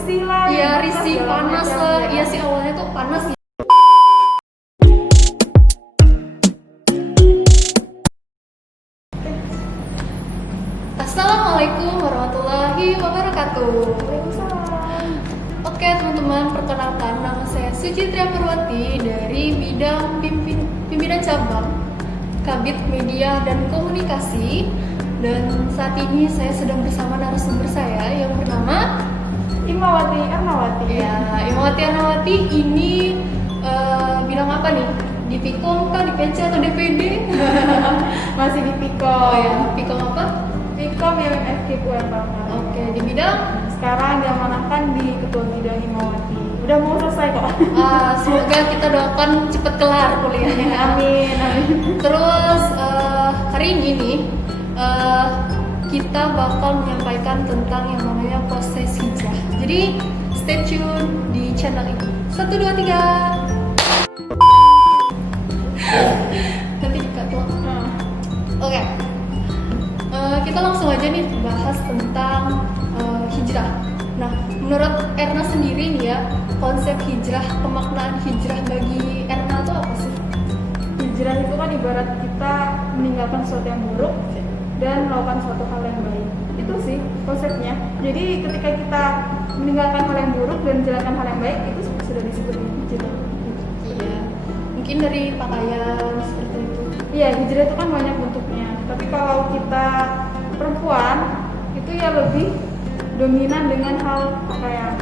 risih lah. Iya, ribet risih, segala panas macam, lah. ya. Iya sih, awalnya tuh panas. Assalamualaikum warahmatullahi wabarakatuh. Waalaikumsalam. Oke teman-teman, perkenalkan nama saya Sucitria Purwati dari bidang pimpinan cabang Kabid Media dan Komunikasi. Dan saat ini saya sedang bersama narasumber saya yang bernama Imawati Ernawati. ya Imawati Ernawati. Ini bilang apa nih? Di Pikom kah, di PC atau DPD? Masih di Pikom. Oh ya, Pikom apa? Pikom yang FKIP UMPK. Oke, di bidang Sekarang diamanahkan di Ketua Bidang Imawati. Udah mau selesai kok. semoga kita doakan cepat kelar kuliahnya. Amin, amin. Terus hari ini nih kita bakal menyampaikan tentang yang namanya proses hijrah. Jadi stay tune di channel ini. 1, 2, 3. Nanti dikat tuh. Oke. Kita langsung aja nih bahas tentang hijrah. Nah, menurut Erna sendiri nih ya, konsep hijrah, pemaknaan hijrah bagi Erna itu apa sih? Hijrah itu kan ibarat kita meninggalkan sesuatu yang buruk dan melakukan suatu hal yang baik. Itu sih konsepnya. Jadi ketika kita meninggalkan hal yang buruk dan menjalankan hal yang baik, itu sudah disebut hijrah. Iya. Mungkin dari pakaian seperti itu. Iya, hijrah itu kan banyak bentuknya. Tapi kalau kita perempuan itu ya lebih dominan dengan hal pakaian.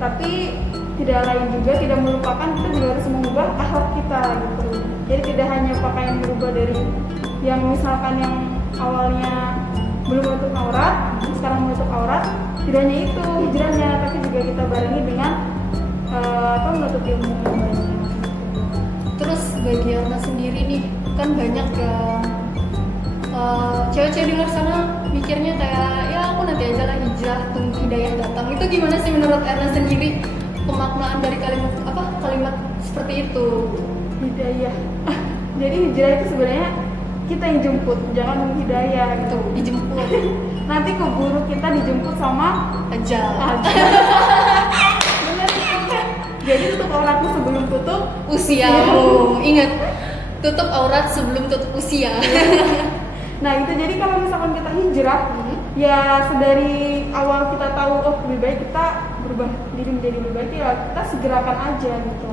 Tapi tidak lain juga, tidak melupakan kita juga harus mengubah akhlak kita gitu. Jadi tidak hanya pakaian berubah dari yang misalkan yang awalnya belum menutup aurat, sekarang menutup aurat. Tidak hanya itu hijrahnya, tapi juga kita barengi dengan menutup ilmu yang baik. Terus bagi Erna sendiri nih, kan banyak yang cewek-cewek di luar sana mikirnya kayak ya aku nanti aja lah hijrah tunggu hidayah datang. Itu gimana sih menurut Erna sendiri pemaknaan dari kalimat seperti itu? Hidayah. Jadi hijrah itu sebenarnya kita yang jemput, jangan nunggu hidayah gitu. Dijemput Nanti keburu kita dijemput sama ajal. Bener sih. Jadi tutup auratmu sebelum tutup Usiamu. Ingat, tutup aurat sebelum tutup usia. Nah itu jadi kalau misalkan kita hijrah, ya sedari awal kita tahu oh lebih baik kita berubah diri menjadi lebih baik, ya kita segerakan aja gitu.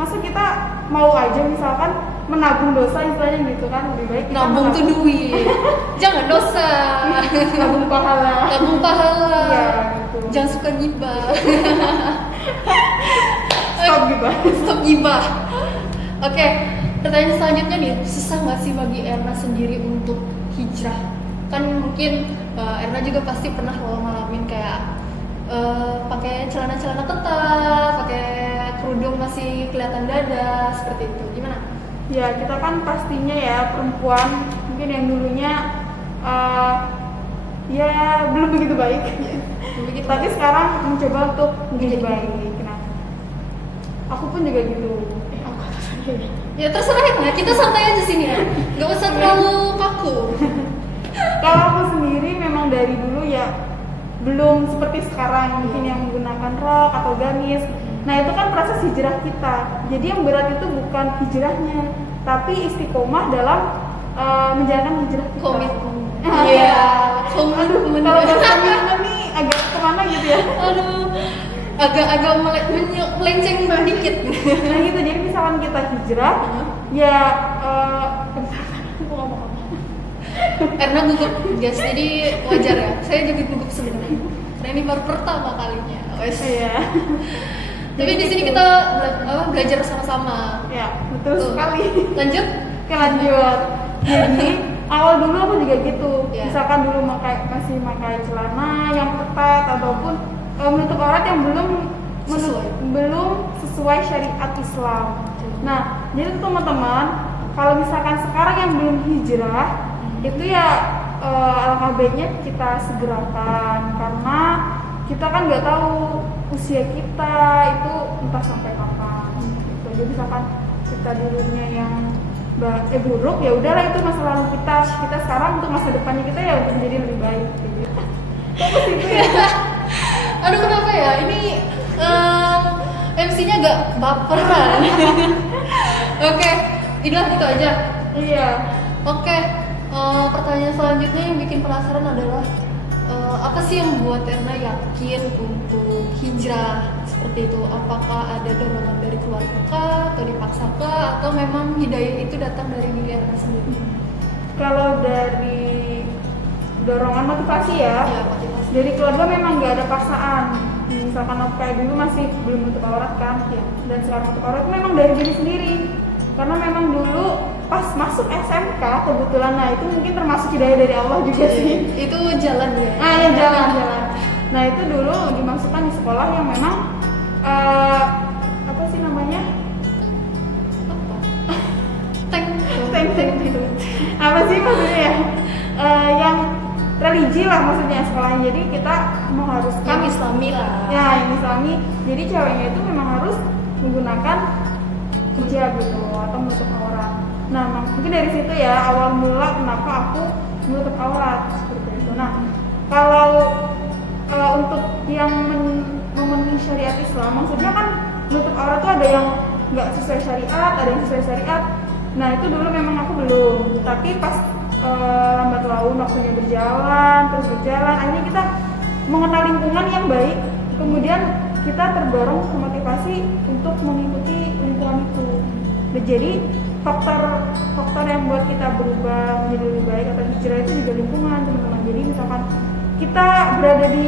Masa kita mau aja misalkan menabung dosa istilahnya gitu kan, lebih baik kita Nabung tuh duit, jangan dosa. nabung pahala. Nabung pahala. Iya gitu. Jangan suka gibah. Stop gitu. Stop gibah. Oke, pertanyaan selanjutnya nih, susah nggak sih bagi Erna sendiri untuk hijrah? Kan mungkin Erna juga pasti pernah loh ngalamin kayak pakai celana-celana ketat, pakai kerudung masih kelihatan dada, seperti itu. Gimana? Ya kita kan pastinya ya perempuan mungkin yang dulunya ya belum begitu baik. Begitu. Tapi sekarang mencoba untuk menjadi baik. Nah, aku pun juga gitu. Ya terserah ya, kita santai aja sini ya, nggak usah terlalu kaku. Kalau aku sendiri memang dari dulu ya belum seperti sekarang mungkin yang menggunakan rok atau gamis. Nah itu kan proses hijrah kita. Jadi yang berat itu bukan hijrahnya, tapi istiqomah dalam menjalankan hijrah kita. Komitmen. Iya. Komitmen. Kalau bahasa komitmen nih agak kemana gitu ya? Aduh, agak melenceng dikit. Nah gitu, jadi misalkan kita hijrah, ya aku ngomong apa? Karena gugup guys, jadi wajar ya. Saya juga gugup sebenarnya. Karena ini baru pertama kalinya. Wes. Iya. Tapi di sini kita belajar sama-sama. Ya, betul Tuh. sekali. Lanjut. Oke lanjut. Jadi awal dulu aku juga gitu. Ya. Misalkan dulu masih pakai celana yang ketat ataupun menutup aurat yang belum sesuai syariat Islam. Nah, jadi teman-teman, kalau misalkan sekarang yang belum hijrah, itu ya alangkah baiknya kita segerakan karena kita kan nggak tahu usia kita itu entah sampai kapan. Gitu. Jadi misalkan kita dulunya yang buruk, ya udahlah itu masa lalu kita. Kita sekarang untuk masa depannya kita ya untuk menjadi lebih baik. Gitu. Kok gitu ya? Aduh kenapa ya? juga baperan. Oke, inilah itu aja. Iya. Oke, pertanyaan selanjutnya yang bikin penasaran adalah apa sih yang membuat Erna yakin untuk hijrah seperti itu? Apakah ada dorongan dari keluarga kah, atau dipaksa kah, atau memang hidayah itu datang dari diri Erna sendiri? Kalau dari dorongan motivasi ya, Motivasi. dari keluarga memang nggak ada paksaan. Misalkan aku kayak dulu masih belum nutup aurat kan, Ya. dan sekarang nutup aurat itu memang dari diri sendiri. Karena memang dulu pas masuk SMK kebetulan, nah itu mungkin termasuk hidayah dari Allah juga sih. Itu jalan ya. Nah ya jalan. Nah itu dulu dimasukkan di sekolah yang memang apa sih namanya? Apa? Tank. Apa sih maksudnya ya? Yang religi lah maksudnya sekolahnya. Jadi kita mengharuskan Yang Islami lah. ya yang Islami. Jadi ceweknya itu memang harus menggunakan hijab gitu atau menutup aurat. Nah mungkin dari situ ya awal mula kenapa aku menutup aurat seperti itu. Nah kalau untuk yang memenuhi syariat Islam, maksudnya kan menutup aurat tuh ada yang nggak sesuai syariat, ada yang sesuai syariat. Nah itu dulu memang aku belum, tapi pas lambat laun waktunya berjalan, akhirnya kita mengenal lingkungan yang baik, kemudian kita terdorong memotivasi untuk mengikuti lingkungan itu. Jadi faktor yang buat kita berubah menjadi lebih baik atau hijrah itu juga lingkungan, teman-teman. Jadi misalkan kita berada di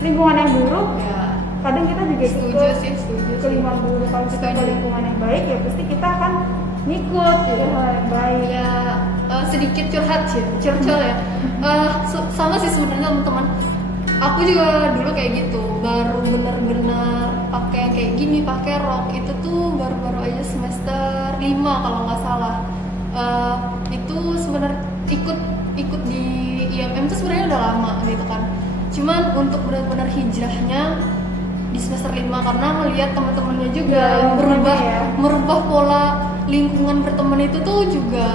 lingkungan yang buruk, Ya. kadang kita juga Setuju sih. ke lingkungan buruk. Kalau kita ke Setuju. lingkungan yang baik ya pasti kita akan ngikut ke hal yang baik. Ya, sedikit curhat sih, curcol ya. Sama sih sebenarnya teman-teman. Aku juga dulu kayak gitu, baru bener-bener pakai yang kayak gini, pakai rok itu tuh baru-baru aja semester 5 kalau nggak salah. Itu sebenarnya ikut di IMM tuh sebenarnya udah lama gitu kan. Cuman untuk benar-benar hijrahnya di semester 5 karena ngelihat teman-temannya juga Ya, berubah, ya. merubah pola lingkungan berteman itu tuh juga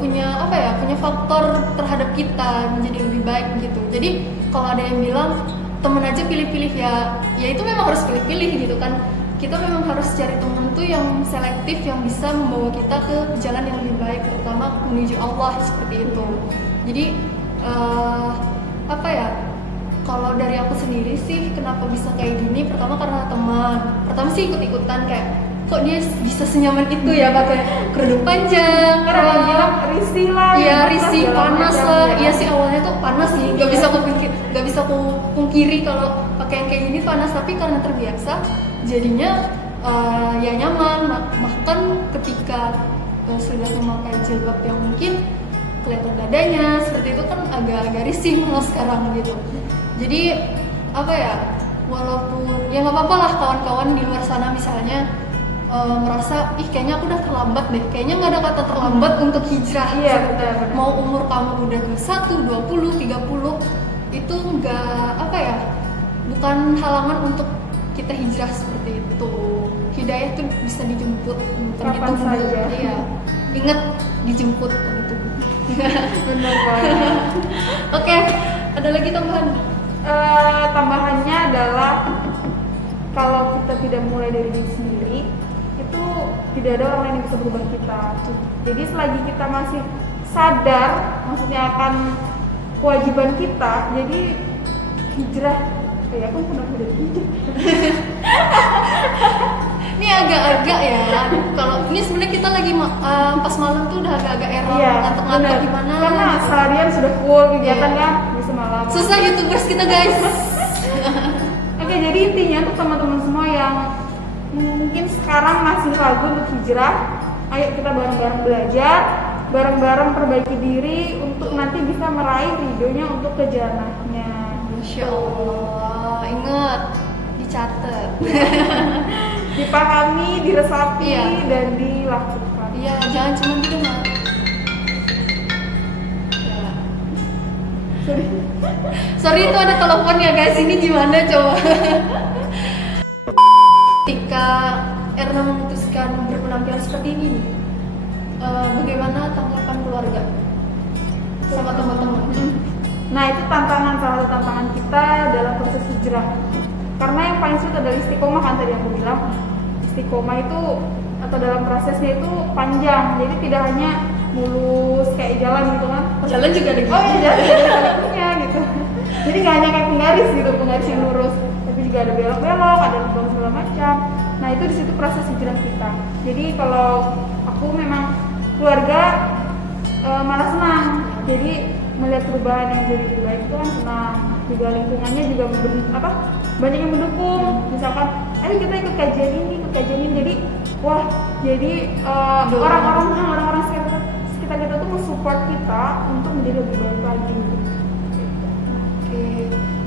punya punya faktor terhadap kita menjadi lebih baik gitu. Jadi kalau ada yang bilang temen aja pilih-pilih ya itu memang harus pilih-pilih gitu kan. Kita memang harus cari temen tuh yang selektif, yang bisa membawa kita ke jalan yang lebih baik, terutama menuju Allah seperti itu. Jadi kalau dari aku sendiri sih kenapa bisa kayak gini, pertama karena teman. Pertama sih ikut-ikutan kayak kok dia bisa senyaman itu ya pakai kerudung panjang, Karena orang bilang risih lah, iya ya, risih, segala panas macam, lah. ya. Iya sih awalnya tuh panas sih, nggak bisa aku pungkiri kalau pakai yang kayak gini panas. Tapi karena terbiasa, jadinya ya nyaman. Bahkan ketika sudah memakai jilbab yang mungkin kelihatan dadanya seperti itu kan agak risih malah sekarang gitu. Jadi walaupun ya nggak apa-apa lah kawan-kawan di luar sana misalnya merasa kayaknya aku udah terlambat deh, kayaknya nggak ada kata terlambat untuk hijrah. Iya, benar. Mau umur kamu udah 21, 20, 30 itu bukan halangan untuk kita hijrah seperti itu. Hidayah tuh bisa dijemput Kapan saja. Iya, ingat dijemput gitu. Benar banget. Oke, ada lagi tambahan? Tambahannya adalah kalau kita tidak mulai dari diri sendiri, itu tidak ada orang lain yang bisa berubah kita. Jadi selagi kita masih sadar, maksudnya akan kewajiban kita, jadi hijrah. Aku pernah udah hijrah. Ini agak-agak ya. Kalau ini sebenarnya kita lagi pas malam tuh udah agak-agak error, ngantuk-ngantuk gimana? Karena seharian sudah full kegiatan Iya. kan, bisa malam. Susah YouTubers kita guys. Oke, jadi intinya untuk teman-teman semua yang mungkin sekarang masih ragu untuk hijrah, ayo kita bareng-bareng belajar, bareng-bareng perbaiki diri untuk nanti bisa meraih ridhonya untuk ke jannahnya. Masya Allah, ingat dicatat. Dipahami, diresapi, Iya. dan dilakukan. Iya, jangan cuma gitu mah. Ya. Sorry itu ada telepon ya guys, ini gimana coba? Ketika Erna memutuskan berpenampilan seperti ini, bagaimana tanggapan keluarga sama teman-teman? Nah itu salah satu tantangan kita dalam proses hijrah. karena yang paling sulit adalah istiqomah kan tadi aku bilang. Istiqomah itu atau dalam prosesnya itu panjang, jadi tidak hanya mulus kayak jalan gitu kan. Jalan juga ada Oh iya, jalan juga ada kakinya gitu. Jadi nggak hanya kayak penggaris gitu, penggaris yang lurus, tapi juga ada belok-belok, ada lubang segala macam. Nah itu di situ proses hijrah kita. Jadi kalau aku memang keluarga malah senang, jadi melihat perubahan yang jadi lebih baik itu kan senang. Juga lingkungannya juga banyak yang mendukung. Misalkan, ayo kita ikut kajian ini, jadi wah, jadi orang-orang sekitar kita tuh mensupport kita untuk menjadi lebih baik lagi. Gitu. Oke.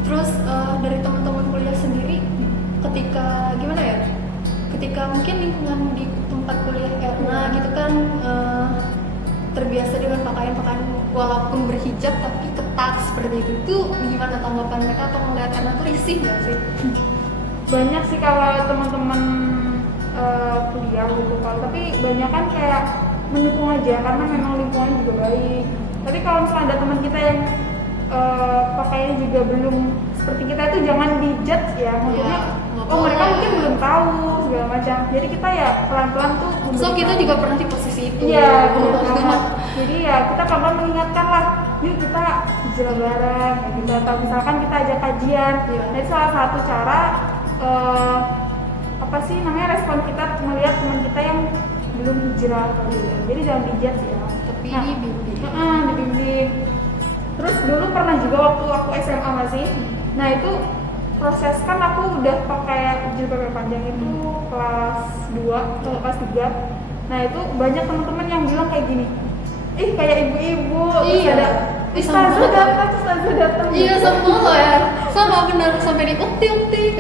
Terus dari teman-teman kuliah sendiri, ketika gimana ya? Ketika mungkin lingkungan di tempat kuliah Erna gitu kan terbiasa dengan pakaian walaupun berhijab tapi ketat seperti itu gimana tanggapan mereka atau melihat Erna tuh risih nggak sih? Banyak sih kalau teman-teman kuliah gitu kalau, tapi banyak kan kayak mendukung aja karena memang lingkungannya juga baik. Tapi kalau misalnya ada teman kita yang pakaiannya juga belum seperti kita, itu jangan dijudge ya, maksudnya mereka mungkin belum tahu segala macam. Jadi kita ya pelan-pelan tuh. So kita juga pernah di posisi itu. Iya, benar banget. Jadi ya kita pelan-pelan mengingatkan lah, yuk kita hijrah bareng gitu. Atau misalkan kita ajak kajian. Jadi salah satu cara respon kita melihat teman kita yang belum hijrah gitu. Jadi jangan dijudge ya. Tapi dibimbing. Dibimbing. Terus dulu pernah juga waktu aku SMA masih. Nah itu proses kan aku udah pakai jilbab panjang itu kelas 2 atau kelas 3. Nah itu banyak teman-teman yang bilang kayak gini, ih kayak ibu-ibu, terus ada ustazah datang. Iya sama ya, sama benar sampai di ukti.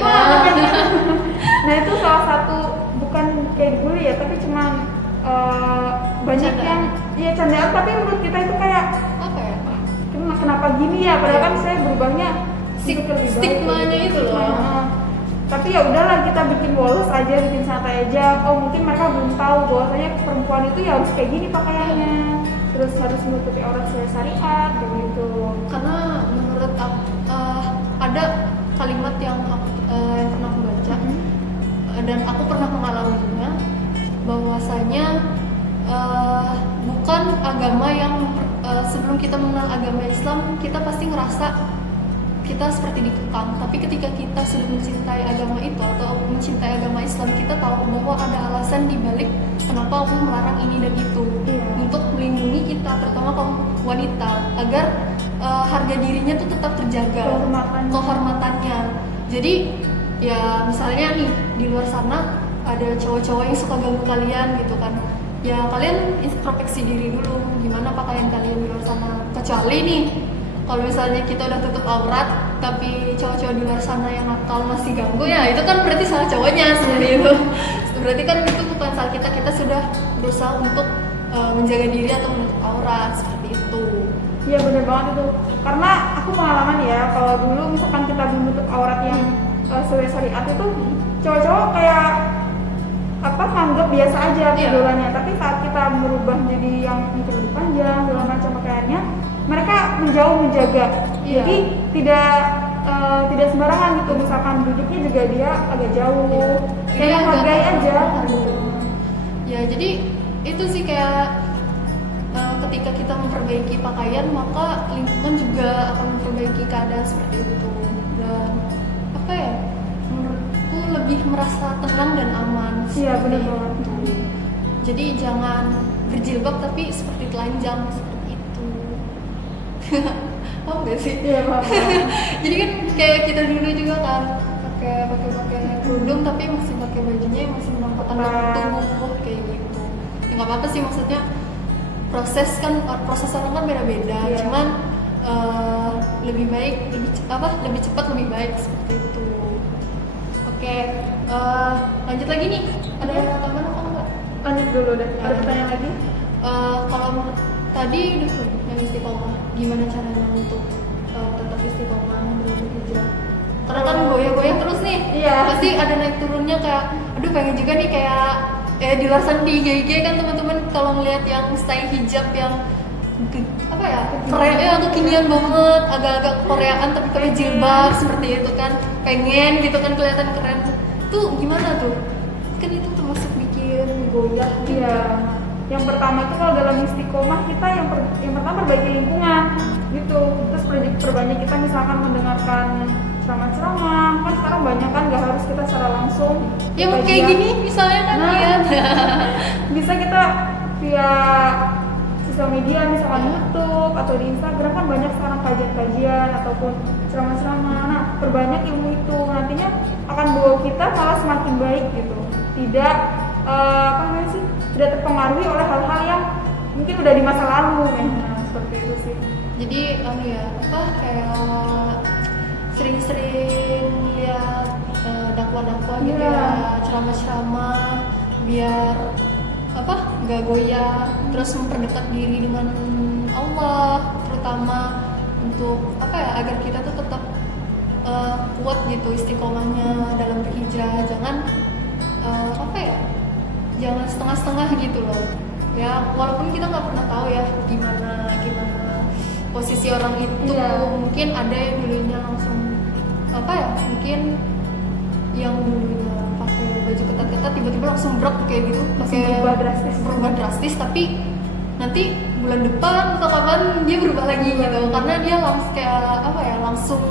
Nah itu salah satu, bukan kayak dibully ya, tapi cuman banyak yang candaan, tapi menurut kita itu kayak apa ya? Kenapa gini ya? Padahal kan saya berubahnya stigmanya itu loh. Tapi ya udahlah, kita bikin polos aja, bikin santai aja. Oh mungkin mereka belum tahu bahwasanya perempuan itu ya harus kayak gini pakaiannya, terus harus menutupi aurat sesuai syariat kayak gitu. Karena menurut aku ada kalimat yang pernah aku baca dan aku pernah mengalaminya, bahwasanya bukan agama yang sebelum kita mengenal agama Islam kita pasti ngerasa kita seperti dikekang, tapi ketika kita sudah mencintai agama itu atau mencintai agama Islam, kita tahu bahwa ada alasan dibalik kenapa Allah melarang ini dan itu, untuk melindungi kita, terutama kaum wanita, agar harga dirinya tuh tetap terjaga, kehormatannya. Jadi ya misalnya nih di luar sana ada cowok-cowok yang suka ganggu kalian gitu kan, ya kalian introspeksi diri dulu gimana pakaian kalian di luar sana. Kecuali nih kalau misalnya kita udah tutup aurat tapi cowok-cowok di luar sana yang nakal masih ganggu, ya itu kan berarti salah cowoknya seperti itu. Berarti kan itu bukan salah kita sudah berusaha untuk menjaga diri atau menutup aurat seperti itu. Iya benar banget itu, karena aku pengalaman ya, kalau dulu misalkan kita menutup aurat yang sesuai syariat itu cowok-cowok kayak nganggap biasa aja tidurannya, tapi saat kita berubah jadi yang lebih panjang segala macam pakaiannya, mereka menjaga. Jadi tidak sembarangan gitu, misalkan duduknya juga dia agak jauh, kayak menghargai aja gitu. Ya jadi itu sih kayak ketika kita memperbaiki pakaian, maka lingkungan juga akan memperbaiki keadaan seperti itu, dan menurutku lebih merasa tenang dan aman. Iya benar banget. Jadi jangan berjilbab tapi seperti telanjang seperti itu. Paham gak sih? Iya paham. Jadi kan kayak kita dulu juga kan pakai kerudung tapi masih pakai bajunya yang masih menampakkan tubuh kayak gitu. Ya nggak apa-apa sih, maksudnya proses orang kan beda-beda. Cuman lebih baik lebih cepat lebih baik seperti itu. Oke, lanjut lagi nih. Ada tambahan apa enggak? Lanjut dulu deh. Ada pertanyaan lagi? Kalau tadi udah yang istiqomah, gimana caranya untuk tetap istiqomah dalam hijrah? Karena kan goyah-goyah terus nih, pasti ada naik turunnya, kayak aduh pengen juga nih kayak di luar sana di IG kan teman-teman kalau ngelihat yang style hijab yang keren, kekinian banget, agak-agak Koreaan tapi pakai jilbab seperti itu kan, pengen gitu kan kelihatan keren tuh gimana tuh? Kan itu termasuk bikin goyah. Iya. Yang pertama itu kalau dalam istiqomah kita yang pertama perbaiki lingkungan gitu. Terus perbanyak kita misalkan mendengarkan ceramah-ceramah. Kan sekarang banyak kan nggak harus kita secara langsung. Ya kajian. kayak gini misalnya kan Nah. ya. Bisa kita via sosial media misalkan YouTube atau di Instagram kan banyak sekarang kajian-kajian ataupun ceramah-ceramah. Nah, perbanyak ilmu itu nantinya akan bawa kita malah semakin baik gitu. Tidak apa namanya sih? Tidak terpengaruhi oleh hal-hal yang mungkin udah di masa lalu kan. Nah, seperti itu sih. Jadi ya apa kayak sering-sering lihat dakwah-dakwah gitu Iya. ya, ceramah-ceramah biar apa nggak goyah, terus memperdekat diri dengan Allah, terutama untuk apa ya agar kita tuh tetap kuat gitu istiqomahnya dalam berhijrah, jangan apa ya jangan setengah-setengah gitu loh ya, walaupun kita nggak pernah tahu ya gimana posisi orang itu. Iya. Mungkin ada yang dulunya langsung apa ya, mungkin yang dulunya pakai baju ketat-ketat tiba-tiba langsung brok kayak gitu, pakai berubah drastis, tapi nanti bulan depan atau kapan dia berubah lagi gitu, karena dia langsung kayak apa ya langsung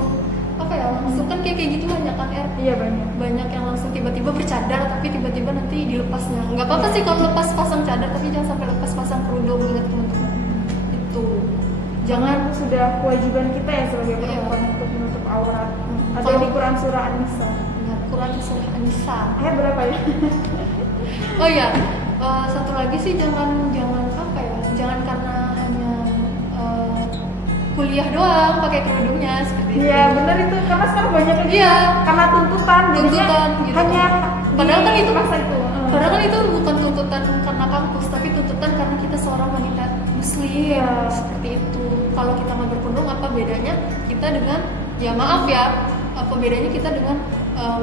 kan kayak gitu banyak kan Iya banyak yang langsung tiba-tiba bercadar tapi tiba-tiba nanti dilepasnya. Nggak apa-apa sih kalau lepas pasang cadar, tapi jangan sampai lepas pasang kerudung, ingat teman-teman. Itu Jangan sudah kewajiban kita ya sebagai Iya. perempuan untuk menutup aurat. Ada Kalau- di Quran surah An-Nisa. ingat Quran surah An-Nisa. Ayat berapa ya? Oh iya, satu lagi sih jangan apa ya, jangan karena hanya kuliah doang pakai kerudungnya seperti itu. Iya benar itu, karena sekarang banyak yang Iya. karena tuntutan jadinya Gitu. hanya Padahal kan itu masa itu. Padahal kan itu bukan tuntutan karena kampus, tapi tuntutan karena kita seorang wanita muslim. Iya. Seperti itu. Kalau kita nggak berkerudung, apa bedanya kita dengan, ya maaf ya, apa bedanya kita dengan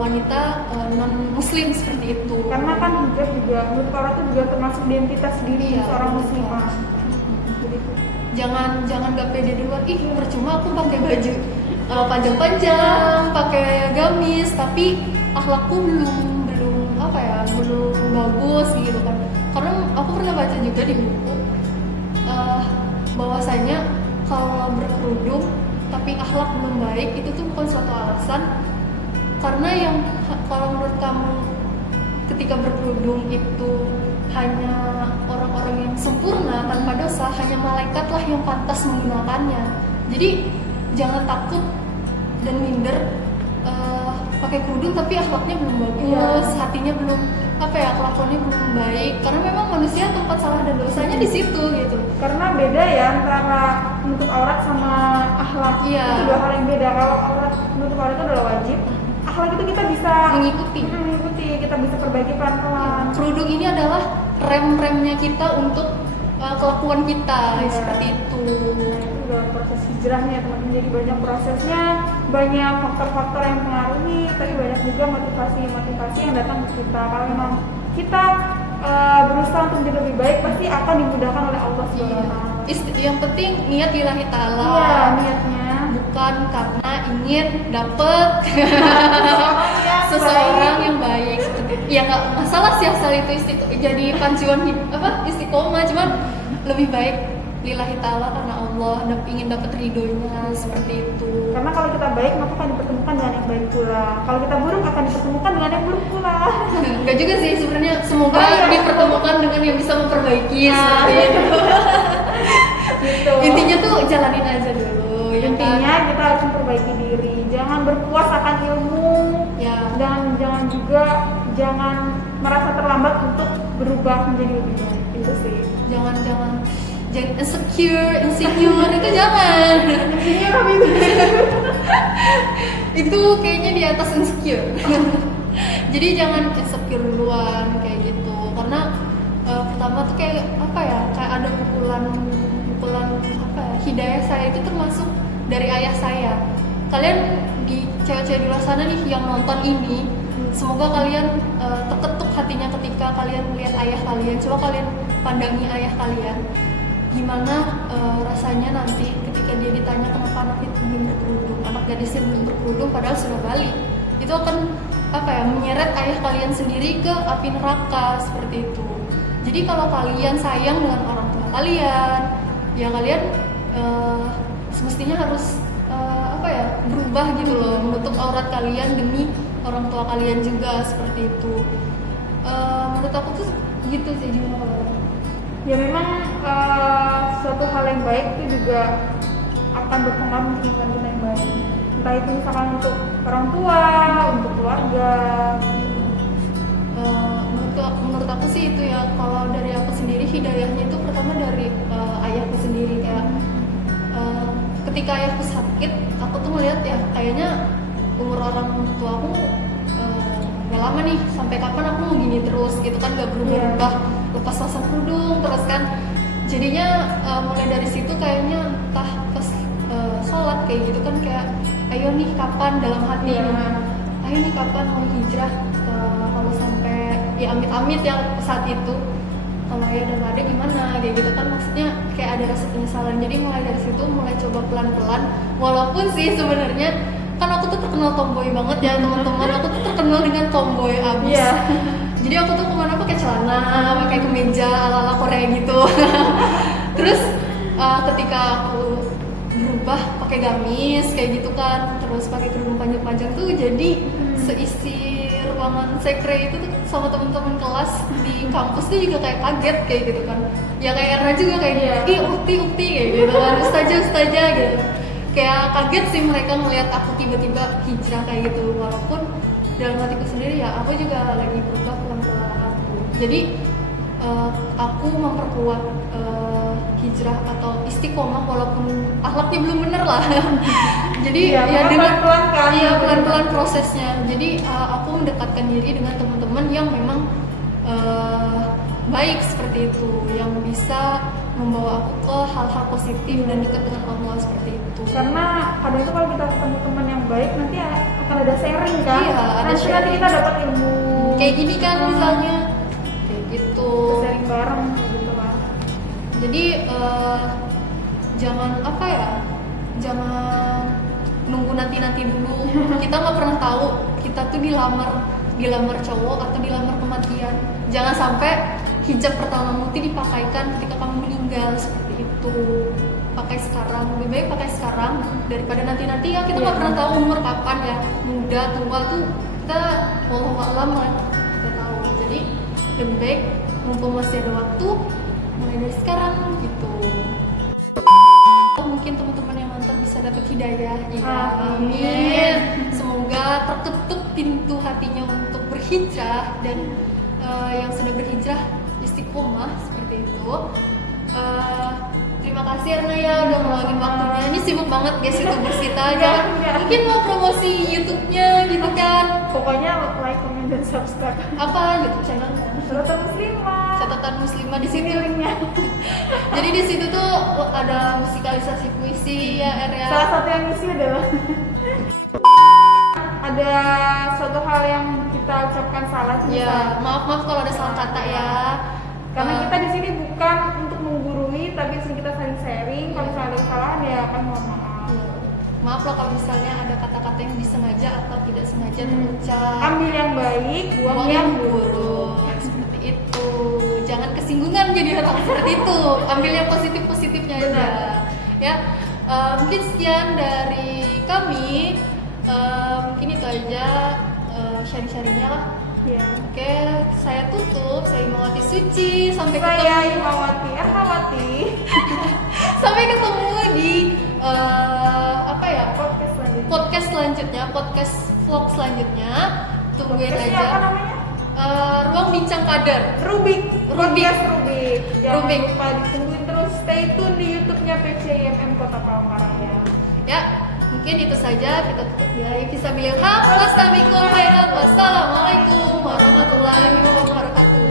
wanita non muslim seperti itu? Karena kan hijab juga menurut orang itu juga termasuk identitas diri Iya, seorang betul. muslimah. Begitu. jangan gak pede duluan, ih percuma aku pakai baju panjang-panjang, pakai gamis, tapi akhlakku belum apa ya, belum bagus gitu kan. Karena aku pernah baca juga di buku bahwasanya kalau berkerudung tapi akhlak belum baik itu tuh bukan suatu alasan, karena yang kalau menurut kamu ketika berkerudung itu hanya orang-orang yang sempurna tanpa dosa, hanya malaikatlah yang pantas menggunakannya. Jadi jangan takut dan minder pakai kerudung tapi akhlaknya belum bagus, Iya. hatinya belum apa ya, kelakuannya belum baik, karena memang manusia tempat salah dan dosanya di situ gitu. Karena beda ya antara menutup aurat sama akhlak. Iya. Itu dua hal yang beda. Kalau menutup aurat itu adalah wajib, akhlak itu kita bisa mengikuti, kita bisa perbaiki pelan-pelan. Kerudung ini adalah rem-remnya kita untuk kelakuan kita, Iya. seperti itu. Nah, itu dalam proses hijrahnya teman-teman, jadi banyak prosesnya, banyak faktor-faktor yang mempengaruhi, tapi banyak juga motivasi yang datang ke kita. Kalau memang kita berusaha untuk menjadi lebih baik, pasti akan dimudahkan oleh Allah SWT. Yang penting niat lillahi ta'ala. Iya, niatnya. Bukan karena ingin dapet seseorang yang baik. Ya nggak masalah sih asal itu jadi pancuan istiqomah, cuman lebih baik lillahi ta'ala karena Allah dan ingin dapat ridhonya, seperti itu. Karena kalau kita baik maka akan dipertemukan dengan yang baik pula. Kalau kita buruk akan dipertemukan dengan yang buruk pula. Enggak juga sih sebenarnya, semoga Oh, iya. dipertemukan dengan yang bisa memperbaiki Nah. seperti itu. Gitu. Intinya tuh jalanin aja dulu ya kan? Intinya kita harus memperbaiki diri. Jangan berpuas akan ilmu. Ya. Dan jangan merasa terlambat untuk berubah menjadi lebih baik. Itu sih. Jangan insecure itu jangan. Intinya apa itu? Itu kayaknya di atas insecure. Jadi jangan insecure duluan kayak gitu, karena pertama tuh kayak apa ya, kayak ada pukulan apa ya, hidayah saya itu termasuk dari ayah saya. Kalian di cewek-cewek di luar sana nih yang nonton ini, semoga kalian terketuk hatinya ketika kalian melihat ayah kalian. Coba kalian pandangi ayah kalian, gimana rasanya nanti ketika dia ditanya kenapa anak itu belum berkerudung, anak gadisnya belum berkerudung padahal sudah balik. akan menyeret ayah kalian sendiri ke api neraka seperti itu. Jadi kalau kalian sayang dengan orang tua kalian, ya kalian semestinya harus berubah gitu loh, menutup aurat kalian demi orang tua kalian juga seperti itu. Menurut aku tuh gitu sih. Gimana kalau Ya memang suatu hal yang baik itu juga akan berpengaruh untuk lingkungan kita yang baik. Entah itu misalkan untuk orang tua, untuk keluarga. Menurut aku sih itu ya, kalau dari aku sendiri hidayahnya itu pertama dari ayahku sendiri. Kayak ketika ayahku sakit, aku tuh ngeliat ya kayaknya umur orang tua aku gak lama nih, sampai kapan aku mau gini terus gitu kan, gak berubah-ubah, lepas pasang kerudung terus kan. Jadinya mulai dari situ kayaknya entah pas sholat kayak gitu kan, kayak ayo nih kapan, dalam hati ayo nih kapan mau hijrah, kalau sampai ya amit-amit yang saat itu kalau ya udah nggak ada gimana kayak gitu kan, maksudnya kayak ada rasa penyesalan. Jadi mulai dari situ mulai coba pelan-pelan, walaupun sih sebenarnya kan aku tuh terkenal tomboy banget ya teman-teman, aku tuh terkenal dengan tomboy abis. Jadi aku tuh kemana pakai celana, pakai kemeja ala-ala Korea gitu. Terus ketika aku berubah pakai gamis kayak gitu kan, terus pakai kerudung panjang-panjang tuh, jadi seisi ruangan sekre itu tuh sama teman-teman kelas di kampus tuh juga kayak kaget kayak gitu kan. Ya kayak Erna juga kayak ih ukti kayak gitu kan, ustazah gitu. Kayak kaget sih mereka ngelihat aku tiba-tiba hijrah kayak gitu, walaupun dalam hatiku sendiri ya aku juga lagi berubah pelan-pelan aku. Jadi aku memperkuat hijrah atau istiqomah walaupun akhlaknya belum bener lah. Jadi ya dengan pelan-pelan kan. Iya, pelan-pelan prosesnya. Jadi aku mendekatkan diri dengan teman-teman yang memang baik seperti itu, yang bisa membawa aku ke hal-hal positif dan dekat dengan Allah seperti itu. Karena kadang itu kalau kita ketemu teman yang baik nanti akan ada sharing kan. Iya, ada nanti sharing. kita dapat ilmu Kayak gini kan misalnya, kayak gitu. sharing bareng gitu kan. Jadi jangan jangan nunggu nanti dulu. Kita nggak pernah tahu kita tuh dilamar cowok atau dilamar kematian. Jangan sampai hijab pertamamu itu dipakaikan ketika kamu meninggal seperti itu. Pakai sekarang, lebih baik pakai sekarang daripada nanti ya. Kita nggak pernah tahu umur kapan ya, muda tua tuh kita wallahu a'lam kita tahu. Jadi lebih baik mumpung masih ada waktu, mulai dari sekarang gitu. Mungkin teman-teman yang nonton bisa dapat hidayah ya. Amin. Semoga terketuk pintu hatinya untuk berhijrah, dan yang sudah berhijrah istiqomah seperti itu. Terima kasih Erna ya udah meluangin waktunya. Ini sibuk banget guys YouTubers kita. Mungkin mau promosi YouTube-nya gitu kan. Pokoknya like, comment, dan subscribe. Apa YouTube channelnya? Catatan Muslimah di sini linknya. Jadi di situ tuh ada musikalisasi puisi ya area. Salah satu yang isi adalah ada suatu hal yang kita ucapkan salah tuh Ya, maaf kalau ada salah kata ya. Karena kita di sini bukan untuk menggurui, tapi di sini kita saling sharing. Kalau misalnya ada kesalahan ya kan mohon maaf. Maaf loh kalau misalnya ada kata-kata yang disengaja atau tidak sengaja terucap. Ambil yang baik, buang yang buruk. Seperti itu. Jangan kesinggungan jadi orang seperti itu. Ambil yang positifnya aja. Ya, mungkin sekian dari kami. Mungkin itu aja sharing-sharingnya lah. Ya. Oke, saya tutup. Saya Imawati Suci. Sampai ketemu. Saya Imawati Erhawati. Sampai ketemu di podcast selanjutnya. podcast selanjutnya, podcast vlog selanjutnya. Tungguin Podcastnya aja. apa namanya? Ruang Bincang Kader. Rubik. Rubik. Jangan Rubik. lupa ditungguin terus. Stay tune di YouTube-nya PCIMM Kota Palangkaraya. Ya, mungkin itu saja. Kita tutup dari Fisabilillah. Wassalamualaikum warahmatullahi wabarakatuh.